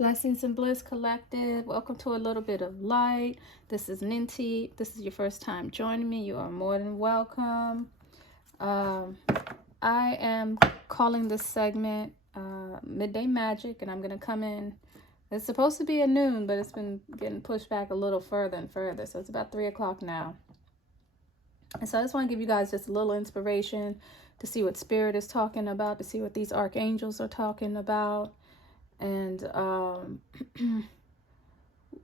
Blessings and Bliss Collective. Welcome to a little bit of light. This is Ninti. If this is your first time joining me, you are more than welcome. I am calling this segment Midday Magic, and I'm going to come in. It's supposed to be at noon, but it's been getting pushed back a little further and further. So it's about 3 o'clock now. And so I just want to give you guys just a little inspiration to see what Spirit is talking about, to see what these archangels are talking about. And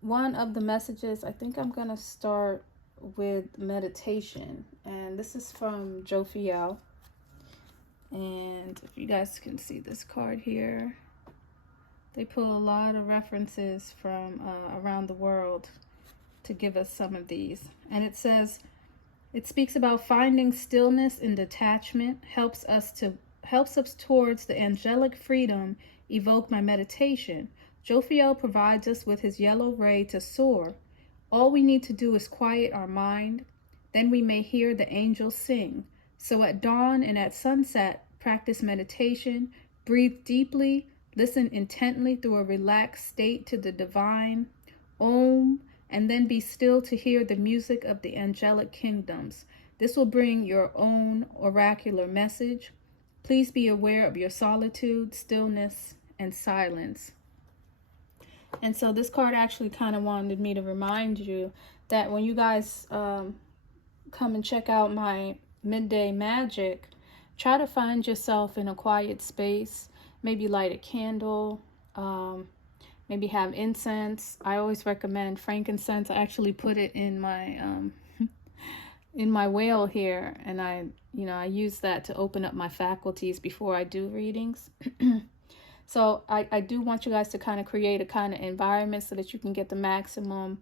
one of the messages, I think I'm going to start with meditation. And this is from Jophiel. And if you guys can see this card here, they pull a lot of references from around the world to give us some of these. And it says, it speaks about finding stillness and detachment, helps us towards the angelic freedom. Evoke my meditation. Jophiel provides us with his yellow ray to soar. All we need to do is quiet our mind. Then we may hear the angels sing. So at dawn and at sunset, practice meditation. Breathe deeply. Listen intently through a relaxed state to the divine. Om. And then be still to hear the music of the angelic kingdoms. This will bring your own oracular message. Please be aware of your solitude, stillness, and silence. And so this card actually kind of wanted me to remind you that when you guys come and check out my Midday MAGiK, try to find yourself in a quiet space. Maybe light a candle. Maybe have incense. I always recommend frankincense. I actually put it in my in my whale here, and I use that to open up my faculties before I do readings. So I do want you guys to kind of create a kind of environment so that you can get the maximum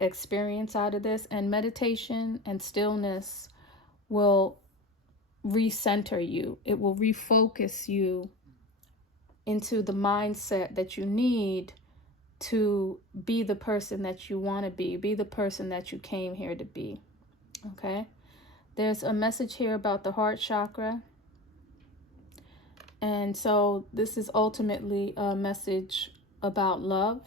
experience out of this. And meditation and stillness will recenter you. It will refocus you into the mindset that you need to be the person that you want to be the person that you came here to be. Okay, there's a message here about the heart chakra. And so this is ultimately a message about love.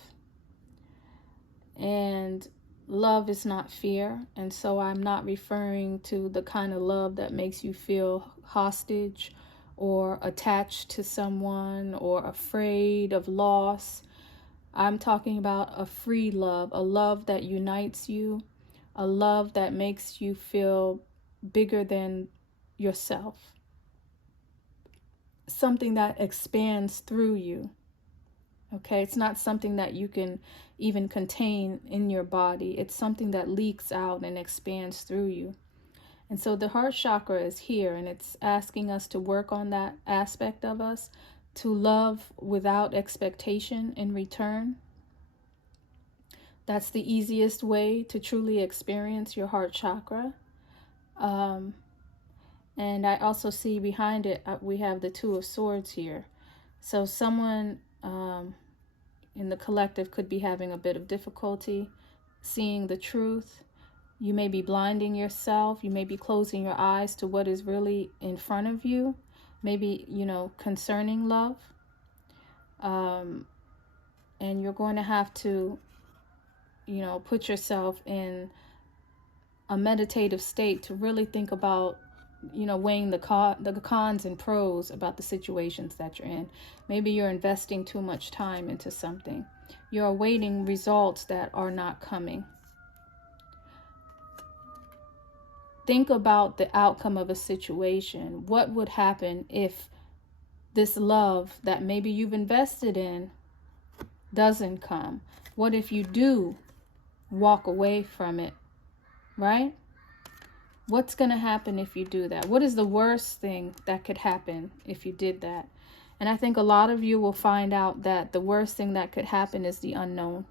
And love is not fear. And so I'm not referring to the kind of love that makes you feel hostage or attached to someone or afraid of loss. I'm talking about a free love, a love that unites you. A love that makes you feel bigger than yourself. Something that expands through you. Okay, it's not something that you can even contain in your body. It's something that leaks out and expands through you. And so the heart chakra is here, and it's asking us to work on that aspect of us, to love without expectation in return. That's the easiest way to truly experience your heart chakra. And I also see behind it, we have the Two of Swords here. So someone in the collective could be having a bit of difficulty seeing the truth. You may be blinding yourself. You may be closing your eyes to what is really in front of you. Maybe, concerning love. And you're going to have to put yourself in a meditative state to really think about, weighing the cons and pros about the situations that you're in. Maybe you're investing too much time into something. You're awaiting results that are not coming. Think about the outcome of a situation. What would happen if this love that maybe you've invested in doesn't come? What if you do walk away from it, right? What's going to happen if you do that? What is the worst thing that could happen if you did that? And I think a lot of you will find out that the worst thing that could happen is the unknown,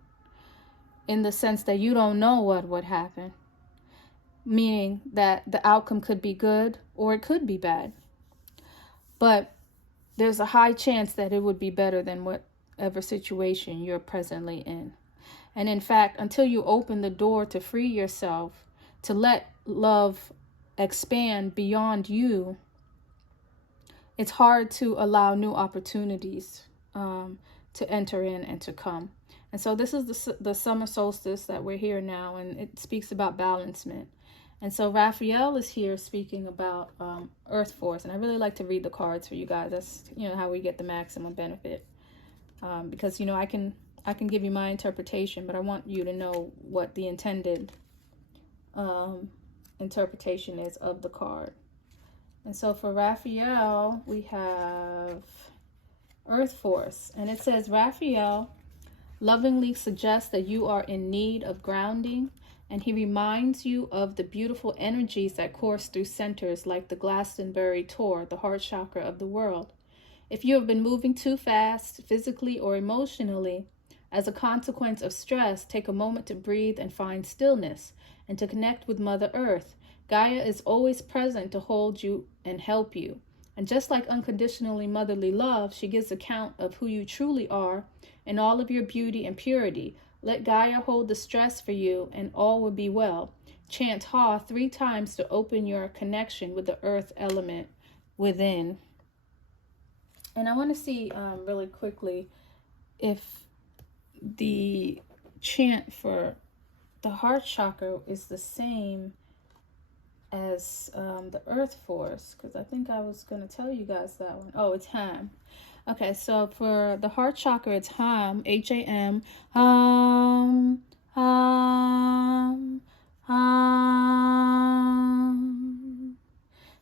in the sense that you don't know what would happen, meaning that the outcome could be good or it could be bad. But there's a high chance that it would be better than whatever situation you're presently in. And in fact, until you open the door to free yourself, to let love expand beyond you, it's hard to allow new opportunities to enter in and to come. And so this is the summer solstice that we're here now, and it speaks about balancement. And so Raphael is here speaking about Earth Force, and I really like to read the cards for you guys. That's, you know, how we get the maximum benefit, because, you know, I can give you my interpretation, but I want you to know what the intended interpretation is of the card. And so for Raphael, we have Earth Force, and it says, Raphael lovingly suggests that you are in need of grounding, and he reminds you of the beautiful energies that course through centers like the Glastonbury Tor, the heart chakra of the world. If you have been moving too fast, physically or emotionally, as a consequence of stress, take a moment to breathe and find stillness, and to connect with Mother Earth. Gaia is always present to hold you and help you. And just like unconditionally motherly love, she gives account of who you truly are in all of your beauty and purity. Let Gaia hold the stress for you, and all will be well. Chant Ha 3 times to open your connection with the earth element within. And I want to see really quickly if the chant for the heart chakra is the same as the earth force, because I think I was going to tell you guys that one. Oh, it's HAM. Okay, so for the heart chakra, it's HAM, H-A-M, HAM, HAM, HAM.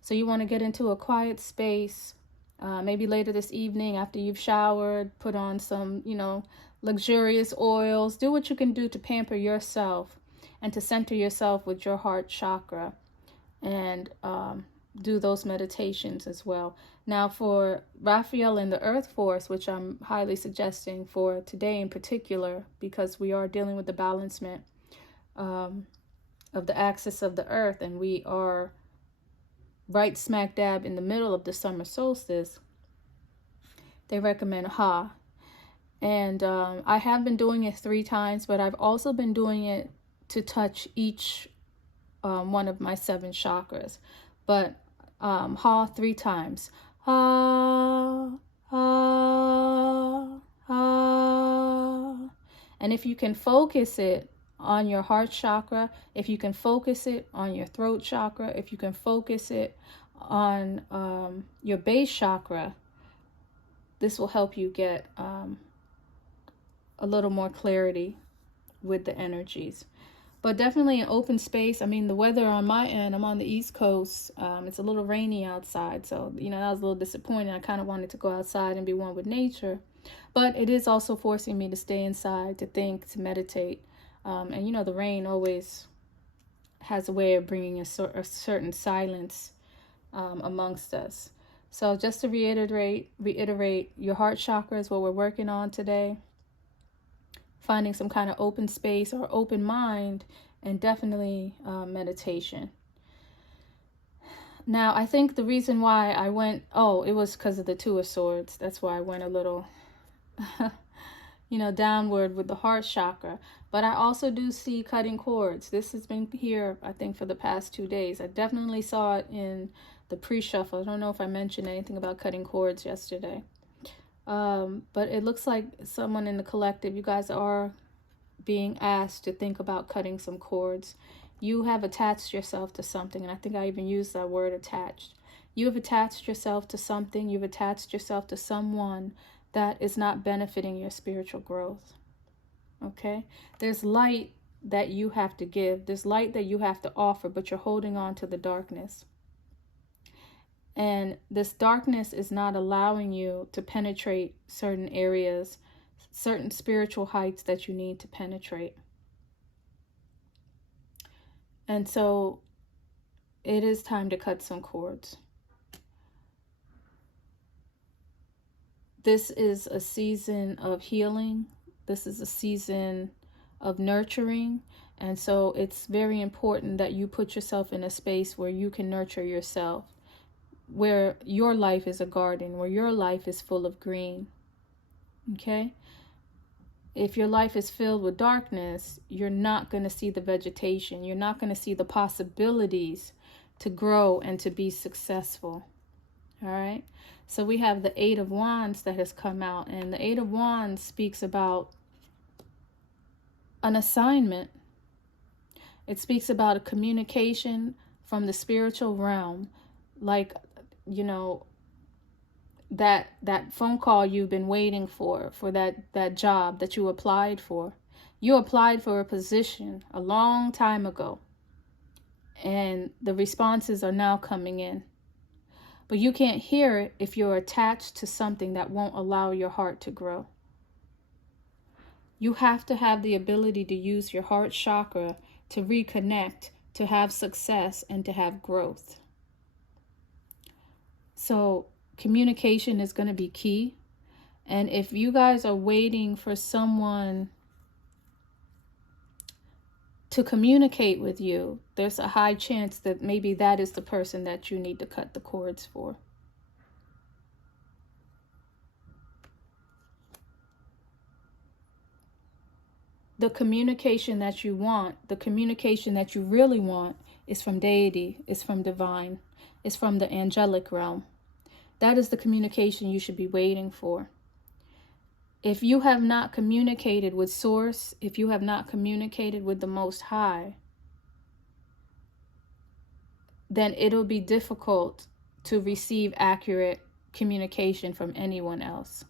So you want to get into a quiet space, maybe later this evening after you've showered, put on some, you know, luxurious oils. Do what you can do to pamper yourself and to center yourself with your heart chakra, and do those meditations as well. Now for Raphael and the earth force, which I'm highly suggesting for today in particular, because we are dealing with the balancement of the axis of the earth, and we are right smack dab in the middle of the summer solstice, they recommend Ha. And I have been doing it 3 times, but I've also been doing it to touch each one of my 7 chakras. But Ha 3 times. Ha, ha, ha. And if you can focus it on your heart chakra, if you can focus it on your throat chakra, if you can focus it on your base chakra, this will help you get a little more clarity with the energies. But definitely an open space. I mean, the weather on my end, I'm on the East Coast. It's a little rainy outside. So, you know, that was a little disappointing. I kind of wanted to go outside and be one with nature. But it is also forcing me to stay inside, to think, to meditate. And, you know, the rain always has a way of bringing a certain silence amongst us. So just to reiterate, your heart chakra is what we're working on today. Finding some kind of open space or open mind, and definitely meditation. Now, I think the reason why I went, it was because of the 2 of Swords. That's why I went a little, you know, downward with the heart chakra. But I also do see cutting cords. This has been here, I think, for the past 2 days. I definitely saw it in the pre-shuffle. I don't know if I mentioned anything about cutting cords yesterday. But it looks like someone in the collective, you guys are being asked to think about cutting some cords. You have attached yourself to something, and I think I even used that word, attached. You have attached yourself to something, you've attached yourself to someone that is not benefiting your spiritual growth. Okay? There's light that you have to give. There's light that you have to offer, but you're holding on to the darkness. And this darkness is not allowing you to penetrate certain areas, certain spiritual heights that you need to penetrate. And so it is time to cut some cords. This is a season of healing. This is a season of nurturing. And so it's very important that you put yourself in a space where you can nurture yourself, where your life is a garden, where your life is full of green. Okay? If your life is filled with darkness, you're not going to see the vegetation. You're not going to see the possibilities to grow and to be successful. All right. So we have the Eight of Wands that has come out, and the Eight of Wands speaks about an assignment. It speaks about a communication from the spiritual realm, like, you know, that phone call you've been waiting for that job that you applied for. You applied for a position a long time ago, and the responses are now coming in. But you can't hear it if you're attached to something that won't allow your heart to grow. You have to have the ability to use your heart chakra to reconnect, to have success, and to have growth. So communication is going to be key. And if you guys are waiting for someone to communicate with you, there's a high chance that maybe that is the person that you need to cut the cords for. The communication that you want, the communication that you really want, is from deity, is from divine, is from the angelic realm. That is the communication you should be waiting for. If you have not communicated with Source, if you have not communicated with the Most High, then it'll be difficult to receive accurate communication from anyone else.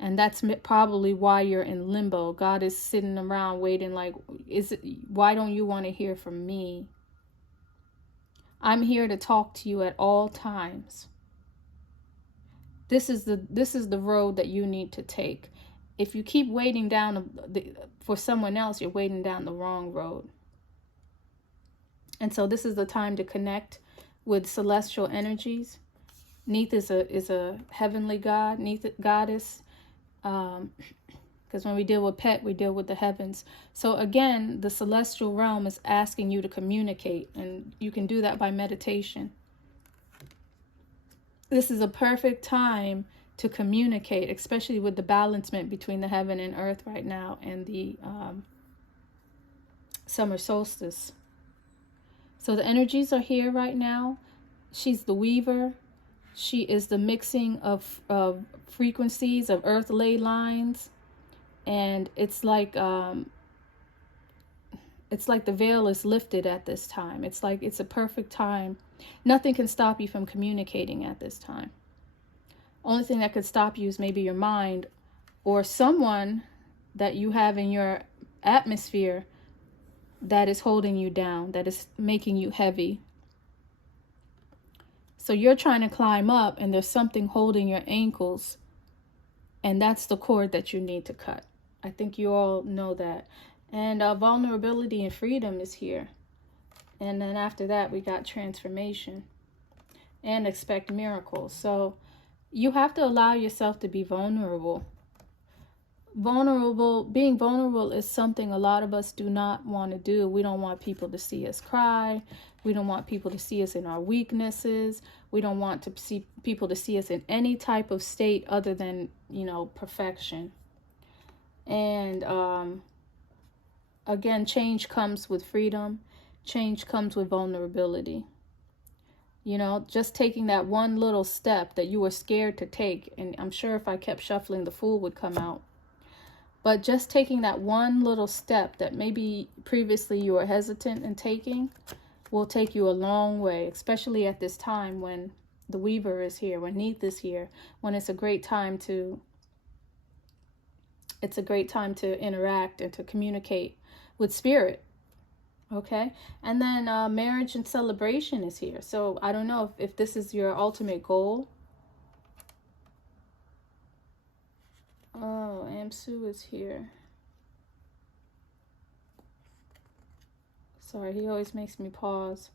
And that's probably why you're in limbo. God is sitting around waiting like, why don't you want to hear from me? I'm here to talk to you at all times. This is the road that you need to take. If you keep waiting down for someone else, you're waiting down the wrong road. And so this is the time to connect with celestial energies. Neith is a heavenly god, goddess. Because when we deal with Pet, we deal with the heavens. So again, the celestial realm is asking you to communicate, and you can do that by meditation. This is a perfect time to communicate, especially with the balancement between the heaven and earth right now, and the summer solstice. So the energies are here right now. She's the weaver. She is the mixing of frequencies, of earth ley lines. And it's like the veil is lifted at this time. It's like it's a perfect time. Nothing can stop you from communicating at this time. Only thing that could stop you is maybe your mind, or someone that you have in your atmosphere that is holding you down, that is making you heavy. So you're trying to climb up, and there's something holding your ankles, and that's the cord that you need to cut. I think you all know that. And vulnerability and freedom is here. And then after that, we got transformation and expect miracles. So you have to allow yourself to be vulnerable. Being vulnerable is something a lot of us do not want to do. We don't want people to see us cry. We don't want people to see us in our weaknesses. We don't want to see people to see us in any type of state other than, perfection. And again, change comes with freedom. Change comes with vulnerability. Just taking that one little step that you were scared to take. And I'm sure if I kept shuffling, the Fool would come out. But just taking that one little step that maybe previously you were hesitant in taking will take you a long way, especially at this time when the Weaver is here, when Neith is here, when it's a great time to interact and to communicate with spirit. Okay, and then marriage and celebration is here. So I don't know if this is your ultimate goal. Oh, Amsu is here. Sorry, he always makes me pause.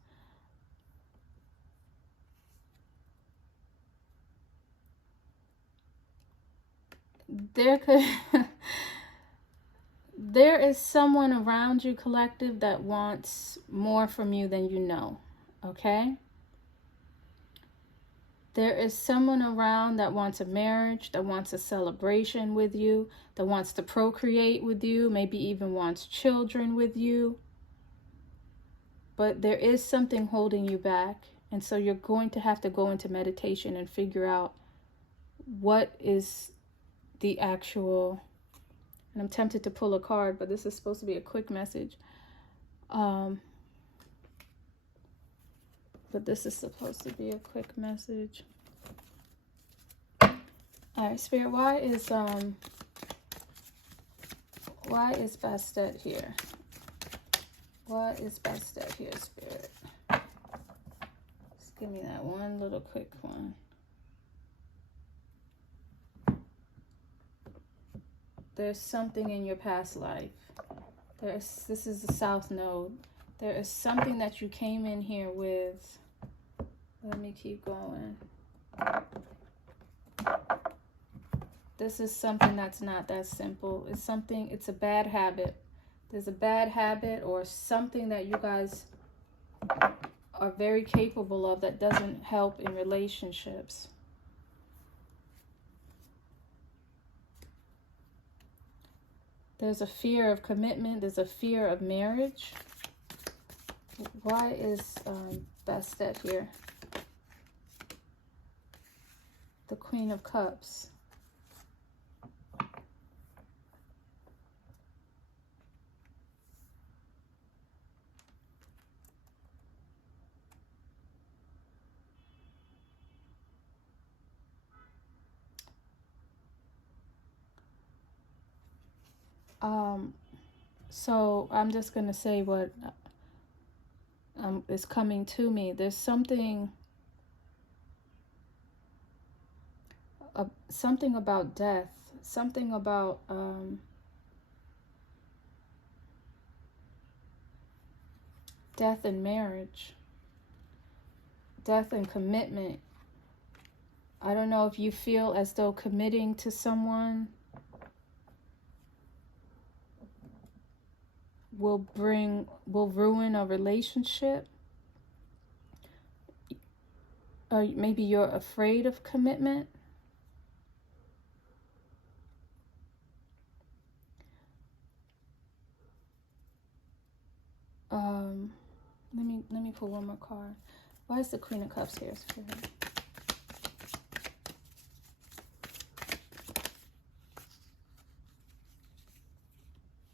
There is someone around you, collective, that wants more from you than you know, okay? There is someone around that wants a marriage, that wants a celebration with you, that wants to procreate with you, maybe even wants children with you. But there is something holding you back, And so you're going to have to go into meditation and figure out what is the actual, and I'm tempted to pull a card, but this is supposed to be a quick message. But this is supposed to be a quick message. All right, Spirit, why is Bastet here? Why is Bastet here, Spirit? Just give me that one little quick one. There's something in your past life. This is the South Node. There is something that you came in here with. Let me keep going. This is something that's not that simple. It's a bad habit. There's a bad habit or something that you guys are very capable of that doesn't help in relationships. There's a fear of commitment. There's a fear of marriage. Why is Bastet here? The Queen of Cups. So I'm just going to say what is coming to me. There's something about death, something about death and marriage, death and commitment. I don't know if you feel as though committing to someone will ruin a relationship, or maybe you're afraid of commitment. Let me pull one more card. Why is the Queen of Cups here, Spirit?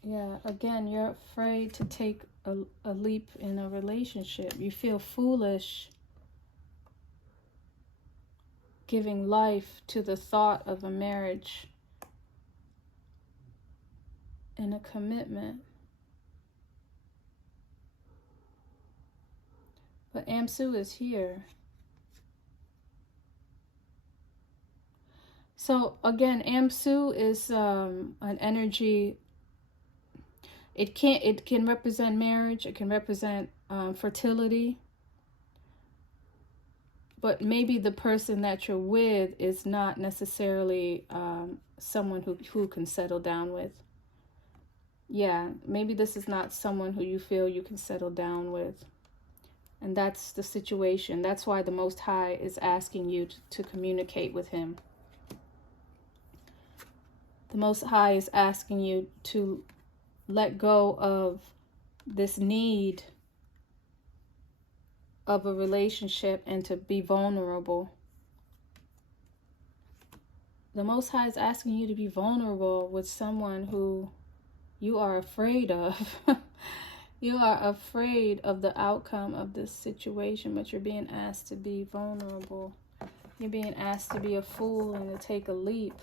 Yeah, again, you're afraid to take a leap in a relationship. You feel foolish giving life to the thought of a marriage and a commitment. But Amsu is here. So again, Amsu is an energy. It can represent marriage. It can represent fertility. But maybe the person that you're with is not necessarily someone who can settle down with. Yeah, maybe this is not someone who you feel you can settle down with. And that's the situation. That's why the Most High is asking you to communicate with him. The Most High is asking you to let go of this need of a relationship and to be vulnerable. The Most High is asking you to be vulnerable with someone who you are afraid of. You are afraid of the outcome of this situation, but you're being asked to be vulnerable. You're being asked to be a fool and to take a leap.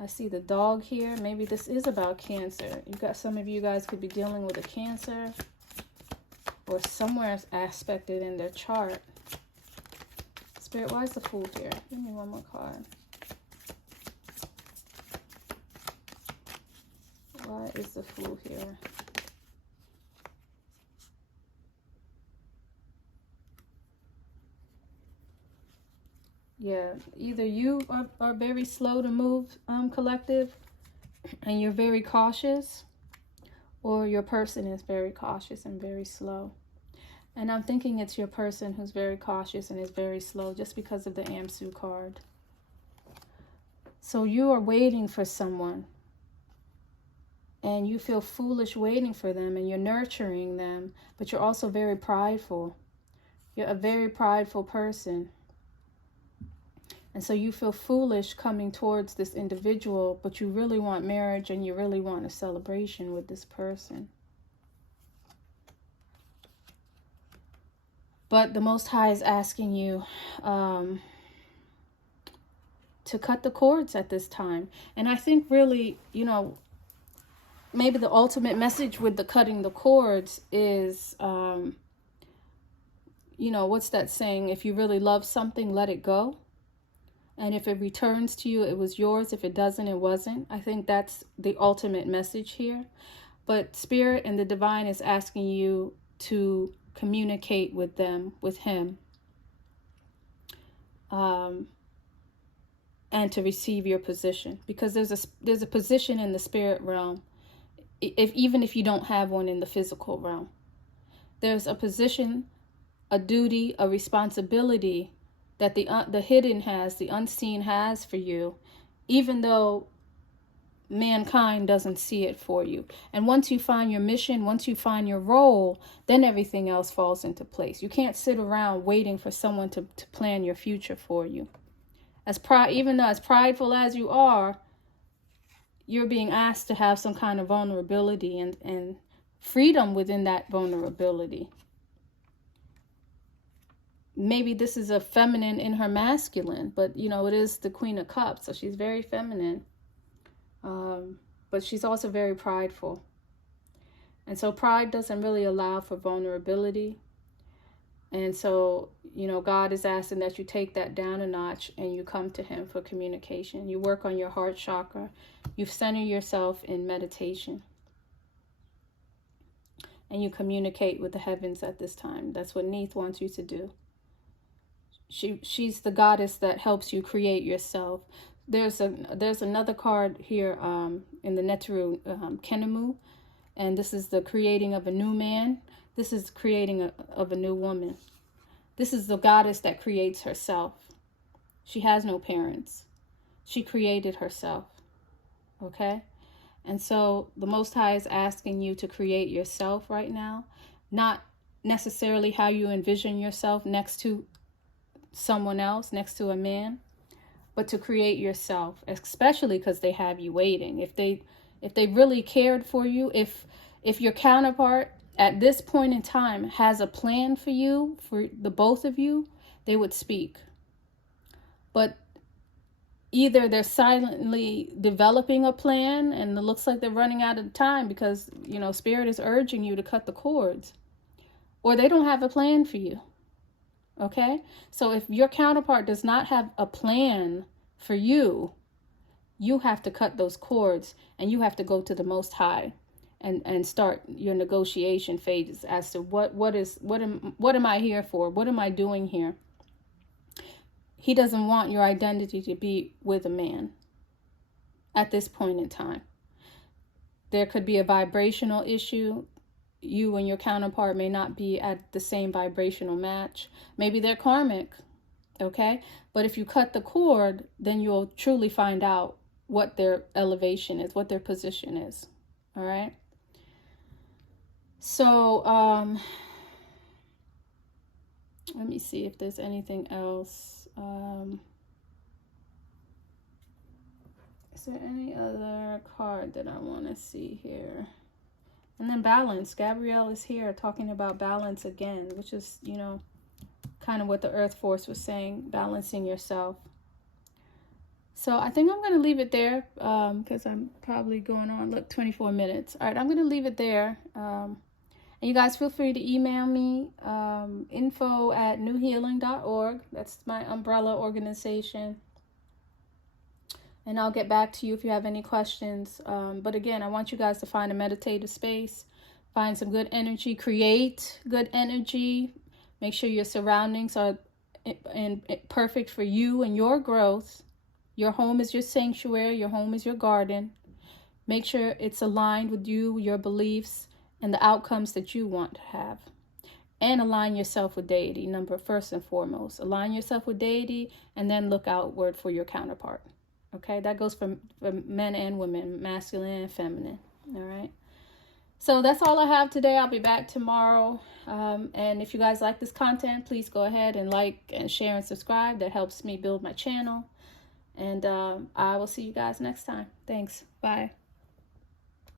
I see the dog here. Maybe this is about Cancer. Some of you guys could be dealing with a Cancer, or somewhere aspected in their chart. Spirit, why is the Fool here? Give me one more card. Why is the Fool here? Yeah, either you are very slow to move, collective, and you're very cautious, or your person is very cautious and very slow. And I'm thinking it's your person who's very cautious and is very slow just because of the Amsu card. So you are waiting for someone. and you feel foolish waiting for them, and you're nurturing them, but you're also very prideful. You're a very prideful person. And so you feel foolish coming towards this individual, but you really want marriage and you really want a celebration with this person. But the Most High is asking you to cut the cords at this time. And I think really, you know, maybe the ultimate message with the cutting the cords is, you know, what's that saying? If you really love something, let it go. And if it returns to you, it was yours. If it doesn't, it wasn't. I think that's the ultimate message here. But Spirit and the Divine is asking you to communicate with them, with him, and to receive your position. Because there's a position in the spirit realm, even if you don't have one in the physical realm. There's a position, a duty, a responsibility that the hidden has, the unseen has for you, even though mankind doesn't see it for you. And once you find your mission, once you find your role, then everything else falls into place. You can't sit around waiting for someone to plan your future for you. Even though as prideful as you are, you're being asked to have some kind of vulnerability and freedom within that vulnerability. Maybe this is a feminine in her masculine, but you know, it is the Queen of Cups, so she's very feminine. But she's also very prideful. And so pride doesn't really allow for vulnerability. And so, you know, God is asking that you take that down a notch and you come to him for communication. You work on your heart chakra. You center yourself in meditation. And you communicate with the heavens at this time. That's what Neith wants you to do. She's the goddess that helps you create yourself. There's another card here in the Neteru, Kenemu, and this is the creating of a new man. This is creating of a new woman. This is the goddess that creates herself. She has no parents. She created herself. Okay? And so the Most High is asking you to create yourself right now. Not necessarily how you envision yourself next to someone else, next to a man, but to create yourself, especially because they have you waiting. If they really cared for you, if your counterpart at this point in time has a plan for you, for the both of you, they would speak. But either they're silently developing a plan and it looks like they're running out of time because, you know, Spirit is urging you to cut the cords, or they don't have a plan for you. Okay? So if your counterpart does not have a plan for you, you have to cut those cords and you have to go to the Most High and start your negotiation phases as to what am I here for? What am I doing here? He doesn't want your identity to be with a man at this point in time. There could be a vibrational issue. You and your counterpart may not be at the same vibrational match. Maybe they're karmic, okay? But if you cut the cord, then you'll truly find out what their elevation is, what their position is, all right? So, let me see if there's anything else. Is there any other card that I want to see here? And then balance. Gabrielle is here talking about balance again, which is, you know, kind of what the Earth Force was saying, balancing yourself. So I think I'm going to leave it there because I'm probably going on, 24 minutes. All right, I'm going to leave it there. And you guys feel free to email me, info@newhealing.org. That's my umbrella organization. And I'll get back to you if you have any questions. But again, I want you guys to find a meditative space, find some good energy, create good energy. Make sure your surroundings are perfect for you and your growth. Your home is your sanctuary. Your home is your garden. Make sure it's aligned with you, your beliefs, and the outcomes that you want to have. And align yourself with deity, first and foremost. Align yourself with deity and then look outward for your counterpart. Okay, that goes for men and women, masculine and feminine. All right. So that's all I have today. I'll be back tomorrow. And if you guys like this content, please go ahead and like and share and subscribe. That helps me build my channel. And I will see you guys next time. Thanks. Bye.